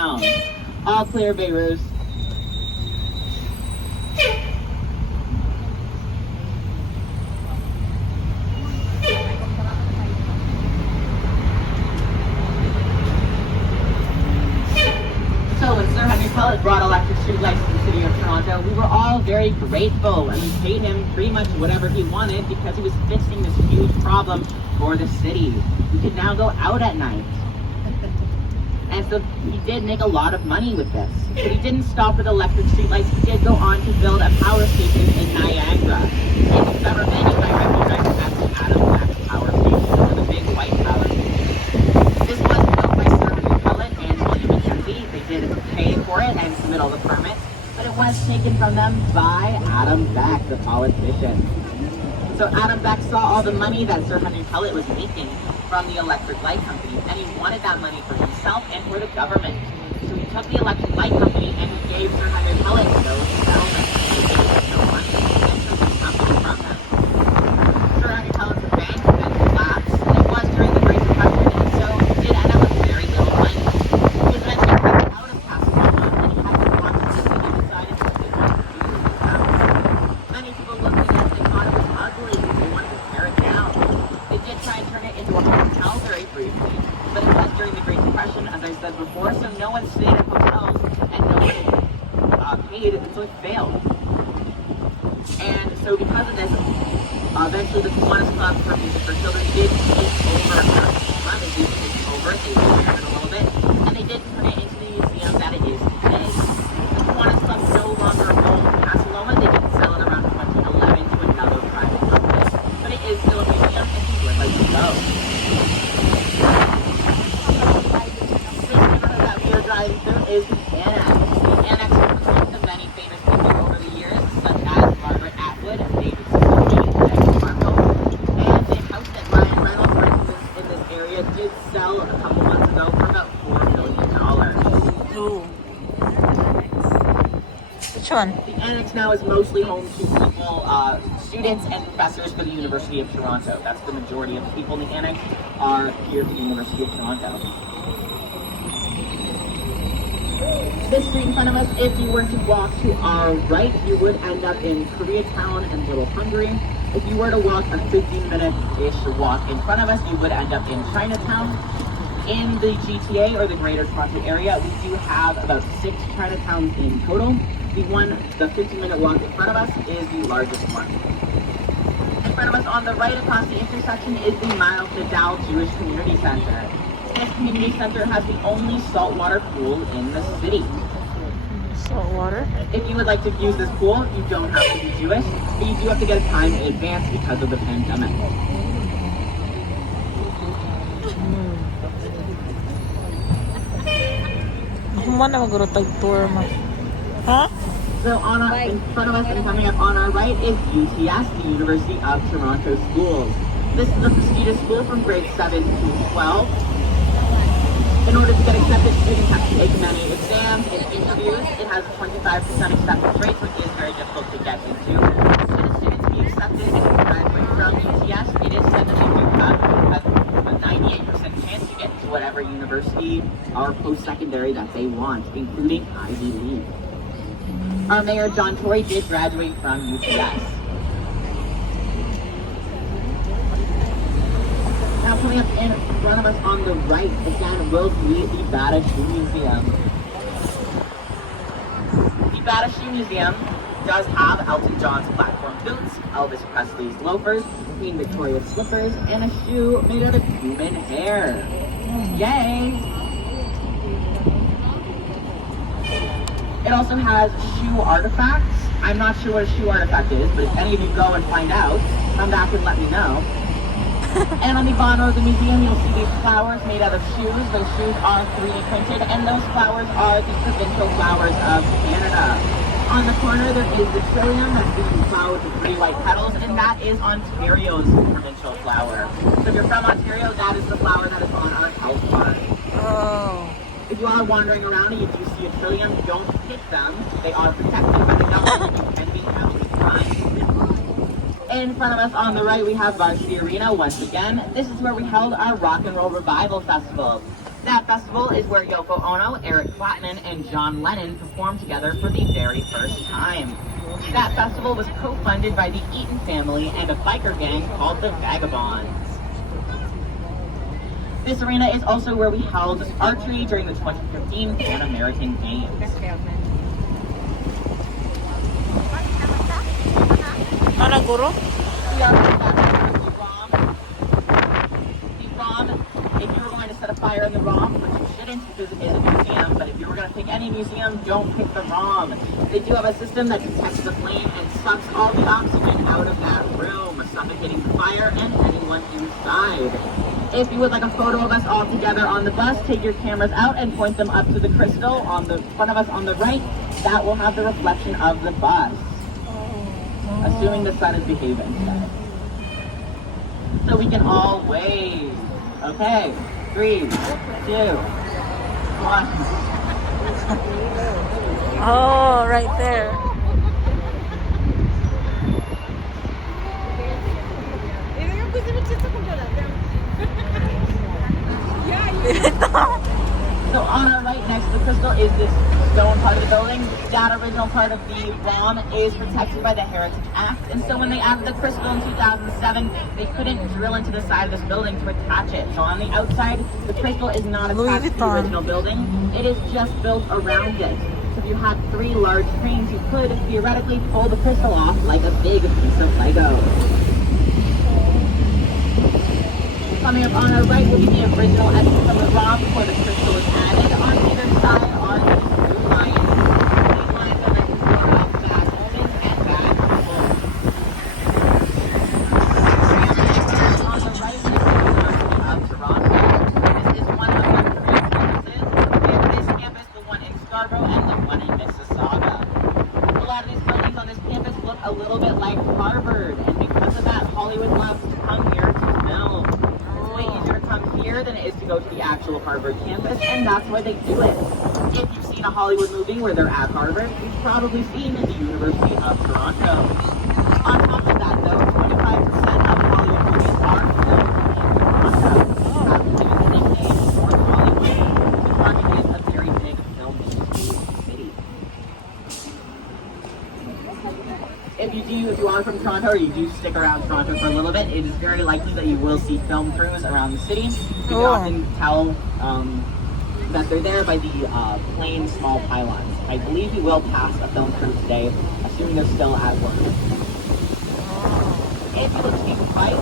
town. All clear, Beirut. So when Sir Henry Pellet brought electric streetlights to the city of Toronto, we were all very grateful, and we paid him pretty much whatever he wanted because he was fixing this huge problem for the city. We could now go out at night. And so he did make a lot of money with this. But he didn't stop with electric streetlights. He did go on to build a power station in Niagara. And if you've ever been, you might recognize it as the Adam Back Power Station, or the big white power station. This was built by Sir Henry Pellet and William Mackenzie. They did pay for it and submit all the permits, but it was taken from them by Adam Back, the politician. So Adam Back saw all the money that Sir Henry Pellet was making from the electric light company, and he wanted that money for himself and for the government. So he took the electric light company and he gave Sir Henry Pellet those settlements. He gave them no money and took the company from them. Sir Henry Pellet's bank then collapsed, and it was during the Great Depression, and so he did end up with very little money. He was eventually kicked out of Casablanca, and he had to walk to the city. He decided to do his house. Many people looked at it and they thought it was ugly. They wanted to tear it down. They did try and turn it into a hotel very briefly, but it was during the Great Depression, as I said before, so no one stayed at hotels and no one paid, and so it failed. And so because of this, eventually the Kiwanis Club for Music for Children did take over Casablanca. They did take over, they rebuilt it a little bit, and they did turn it into the museum that it is today. The Kiwanis Club no longer owns Casa Loma. They did sell it around 2011 to another private company, but it is still a museum if you would like to go. Driving through is the Annex. The Annex was home to many famous people over the years, such as Margaret Atwood, David Suzuki, and Marco. And the house that Ryan Reynolds, for instance, in this area did sell a couple months ago for about $4 million. Ooh. Which one? The Annex now is mostly home to people, students and professors for the University of Toronto. That's the majority of the people in the Annex are here at the University of Toronto. This street in front of us, if you were to walk to our right, you would end up in Koreatown and Little Hungary. If you were to walk a 15-minute-ish walk in front of us, you would end up in Chinatown. In the GTA, or the Greater Toronto Area, we do have about 6 Chinatowns in total. The 15-minute walk in front of us is the largest one. In front of us on the right across the intersection is the Milestone Jewish Community Center. This community center has the only saltwater pool in the city. Saltwater? If you would like to use this pool, you don't have to be Jewish, but you do have to get a time in advance because of the pandemic. Huh? So in front of us and coming up on our right is UTS, the University of Toronto Schools. This is a prestigious school from grade 7 to 12. In order to get accepted, students have to take many exams and interviews. It has a 25% acceptance rate, which is very difficult to get into. Should a student be accepted and graduate from UTS, it is said that they do have a 98% chance to get to whatever university or post-secondary that they want, including Ivy League. Our mayor, John Tory, did graduate from UTS. Now coming up in front of us on the right, again, will be the Bata Shoe Museum. The Bata Shoe Museum does have Elton John's platform boots, Elvis Presley's loafers, Queen Victoria's slippers, and a shoe made out of human hair. Yay! It also has shoe artifacts. I'm not sure what a shoe artifact is, but if any of you go and find out, come back and let me know. And on the bottom of the museum, you'll see these flowers made out of shoes. Those shoes are 3D printed, and those flowers are the provincial flowers of Canada. On the corner, there is the trillium, that's the flower with the 3 white petals, and that is Ontario's provincial flower. So if you're from Ontario, that is the flower that is on our health card. Oh. If you are wandering around and you do see a trillium, don't pick them. They are protected by the government, and you can be held fined. In front of us on the right, we have Varsity Arena once again. This is where we held our Rock and Roll Revival Festival. That festival is where Yoko Ono, Eric Clapton, and John Lennon performed together for the very first time. That festival was co-funded by the Eaton family and a biker gang called the Vagabonds. This arena is also where we held archery during the 2015 Pan American Games. Ano, guro? We are back to the ROM. The ROM, if you were going to set a fire in the ROM, which you shouldn't because it is a museum, but if you were going to pick any museum, don't pick the ROM. They do have a system that detects the flame and sucks all the oxygen out of that room, suffocating the fire and anyone inside. If you would like a photo of us all together on the bus, take your cameras out and point them up to the crystal on the front of us on the right. That will have the reflection of the bus. Assuming the sun is behaving today. So we can all wave. Okay, 3, 2, 1. Oh, right there. So on our right next to the crystal is this stone part of the building. That original part of the ROM is protected by the Heritage Act. And so when they added the crystal in 2007, they couldn't drill into the side of this building to attach it. So on the outside, the crystal is not attached to the original building. It is just built around it. So if you had 3 large cranes, you could theoretically pull the crystal off like a big piece of Lego. Coming up on our right will be the original entrance of the ROM before the crystal was added. On either side are the 2 lions. These lions are meant to throw out bad omens and bad people. On the right is the University of Toronto. This is one of their 3 campuses. We have this campus, the one in Scarborough, and the one in Mississauga. A lot of these buildings on this campus look a little bit like Harvard, and because of that, Hollywood loves to come here to film. Easier to come here than it is to go to the actual Harvard campus, and that's why they do it. If you've seen a Hollywood movie where they're at Harvard, you've probably seen the University of Toronto. On top of that, though, 25% of Hollywood movies are filmed in Toronto. That's given the nickname North Hollywood. Toronto is a very big film industry city. If you are from Toronto or you do stick around Toronto for a little bit, it is very likely that you will see film crews around the city. You can often tell that they're there by the plain small pylons. I believe you will pass a film crew today, assuming they're still at work. If you look to the right,